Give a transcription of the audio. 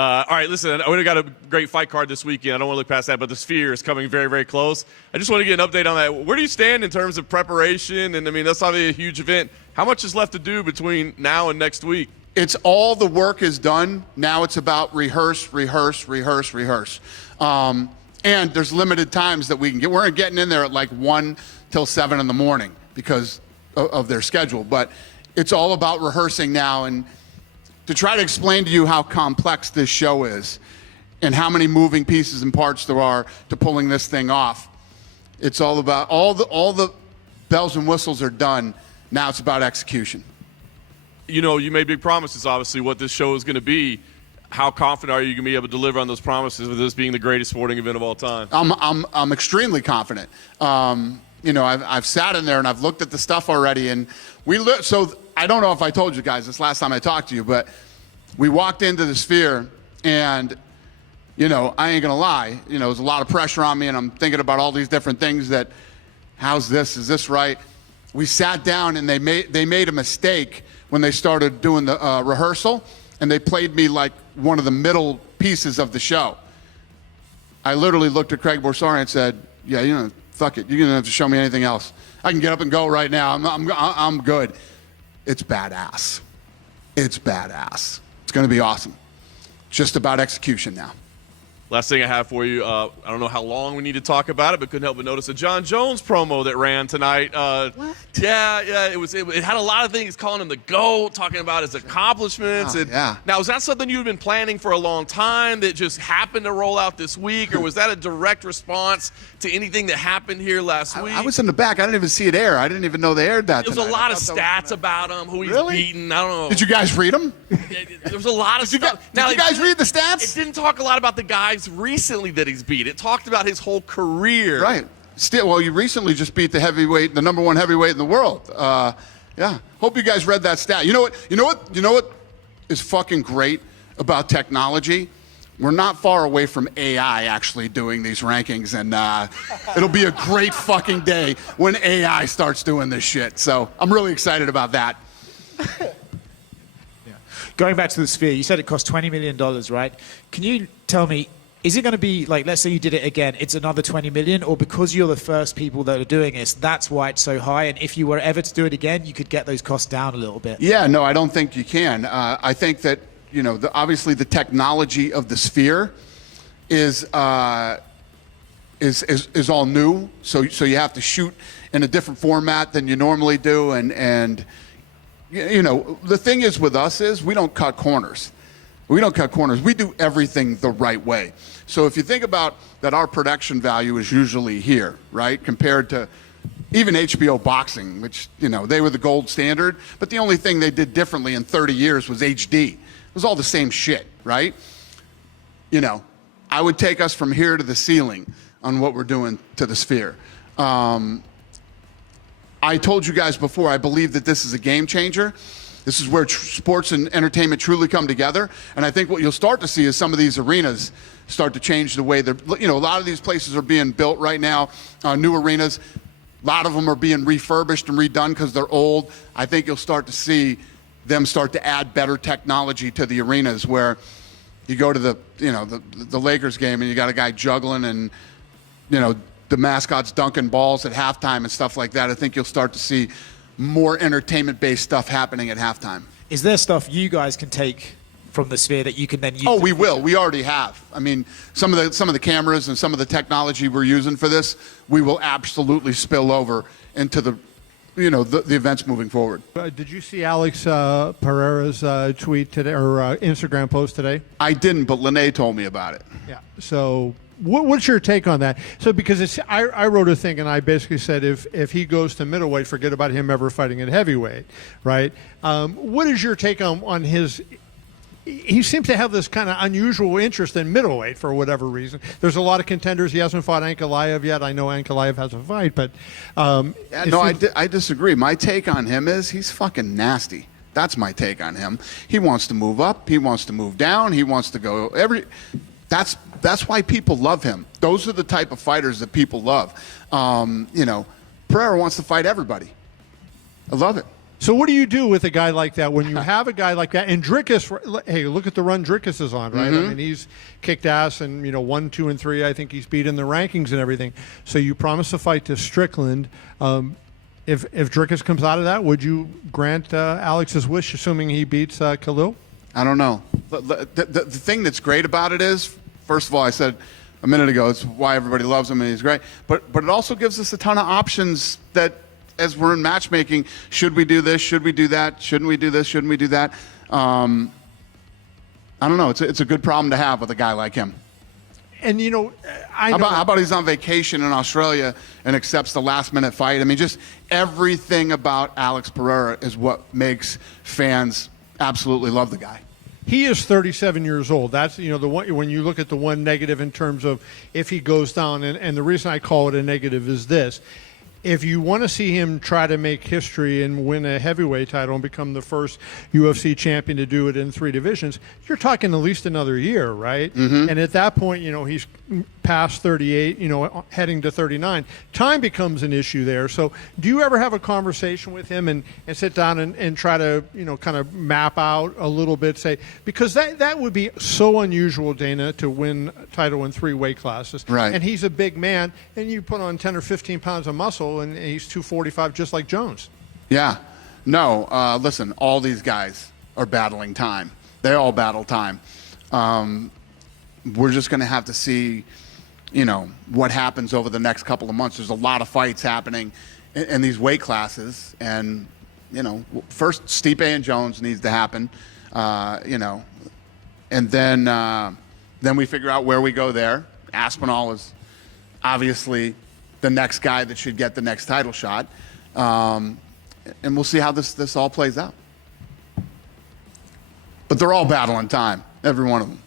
All right, listen, we got a great fight card this weekend. I don't want to look past that, but the Sphere is coming very, very close. I just want to get an update on that. Where do you stand in terms of preparation? And, I mean, that's obviously a huge event. How much is left to do between now and next week? It's all the work is done. Now it's about rehearse. And there's limited times that we can get. We're getting in there at like 1 till 7 in the morning because of their schedule. But it's all about rehearsing now. And to try to explain to you how complex this show is and how many moving pieces and parts there are to pulling this thing off, it's all about all the bells and whistles are done. Now it's about execution. You know, you made big promises, obviously, what this show is going to be. How confident are you going to be able to deliver on those promises with this being the greatest sporting event of all time? I'm extremely confident. You know, I've sat in there and I've looked at the stuff already, and so I don't know if I told you guys this last time I talked to you, but we walked into the Sphere, and you know, I ain't gonna lie, you know, there's a lot of pressure on me, and I'm thinking about all these different things that, how's this? Is this right? We sat down, and they made a mistake when they started doing the rehearsal, and they played me like one of the middle pieces of the show. I literally looked at Craig Borsari and said, "Yeah, you know, fuck it. You're gonna have to show me anything else. I can get up and go right now. I'm good." It's badass. It's badass. It's gonna be awesome. Just about execution now. Last thing I have for you, I don't know how long we need to talk about it, but couldn't help but notice a Jon Jones promo that ran tonight. What? Yeah, it had a lot of things calling him the GOAT, talking about his accomplishments. Oh, yeah. Now, is that something you've been planning for a long time that just happened to roll out this week, or was that a direct response to anything that happened here last week? I was in the back. I didn't even see it air. I didn't even know they aired that There was tonight. a lot of stats about him, who he's beaten. I don't know. Did you guys read them? There was a lot of stuff. Did you guys read the stats? It didn't talk a lot about the guys recently that he's beat. It talked about his whole career. Right. Still, well, you recently just beat the number one heavyweight in the world. Yeah. Hope you guys read that stat. You know what is fucking great about technology? We're not far away from AI actually doing these rankings, and it'll be a great fucking day when AI starts doing this shit. So I'm really excited about that. Yeah. Going back to the Sphere, you said it cost $20 million, right? Can you tell me, is it going to be like, let's say you did it again, it's another 20 million, or because you're the first people that are doing this, that's why it's so high, and if you were ever to do it again, you could get those costs down a little bit? Yeah, no, I don't think you can. I think that, you know, obviously the technology of the Sphere is all new, so you have to shoot in a different format than you normally do, and you know, the thing is with us is we don't cut corners. We don't cut corners. We do everything the right way. So if you think about that, our production value is usually here, right? Compared to even HBO boxing, which, you know, they were the gold standard, but the only thing they did differently in 30 years was HD. It was all the same shit, right? You know, I would take us from here to the ceiling on what we're doing to the Sphere. I told you guys before, I believe that this is a game changer. This is where sports and entertainment truly come together. And I think what you'll start to see is some of these arenas start to change the way they're, you know, a lot of these places are being built right now, new arenas. A lot of them are being refurbished and redone because they're old. I think you'll start to see them start to add better technology to the arenas where you go to the Lakers game and you got a guy juggling and, you know, the mascots dunking balls at halftime and stuff like that. I think you'll start to see more entertainment-based stuff happening at halftime. Is there stuff you guys can take from the Sphere that you can then use? Oh, we will. We already have. I mean, some of the cameras and some of the technology we're using for this, we will absolutely spill over into the, you know, the events moving forward. Did you see Alex Pereira's tweet today or Instagram post today? I didn't, but Lene told me about it. Yeah. So what's your take on that? So because I wrote a thing and I basically said if he goes to middleweight, forget about him ever fighting at heavyweight, right? What is your take on his? He seems to have this kind of unusual interest in middleweight for whatever reason. There's a lot of contenders. He hasn't fought Ankalaev yet. I know Ankalaev has a fight, but I disagree. My take on him is he's fucking nasty. That's my take on him. He wants to move up. He wants to move down. He wants to go That's why people love him. Those are the type of fighters that people love. You know, Pereira wants to fight everybody. I love it. So what do you do with a guy like that when you have a guy like that? And Drickus, hey, look at the run Drickus is on, right? I mean, he's kicked ass and, 1, 2, and 3. I think he's beat in the rankings and everything. So you promise a fight to Strickland. If Drickus comes out of that, would you grant Alex's wish, assuming he beats Khalil? I don't know. The thing that's great about it is, first of all, I said a minute ago, it's why everybody loves him and he's great. But it also gives us a ton of options that, as we're in matchmaking, should we do this? Should we do that? Shouldn't we do this? Shouldn't we do that? I don't know. It's a good problem to have with a guy like him. And I know. How about he's on vacation in Australia and accepts the last-minute fight? I mean, just everything about Alex Pereira is what makes fans absolutely love the guy. He is 37 years old. That's the one. When you look at the one negative in terms of if he goes down, and the reason I call it a negative is this. If you want to see him try to make history and win a heavyweight title and become the first UFC champion to do it in 3 divisions, you're talking at least another year, right? And at that point, he's past 38, heading to 39. Time becomes an issue there. So do you ever have a conversation with him and sit down and try to, kind of map out a little bit, say, because that would be so unusual, Dana, to win a title in 3 weight classes. Right. And he's a big man, and you put on 10 or 15 pounds of muscle, and he's 245 just like Jones. Yeah. No, listen, all these guys are battling time. They all battle time. We're just going to have to see, what happens over the next couple of months. There's a lot of fights happening in these weight classes. And, first Stipe and Jones needs to happen, and then we figure out where we go there. Aspinall is obviously the next guy that should get the next title shot. And we'll see how this all plays out. But they're all battling time, every one of them.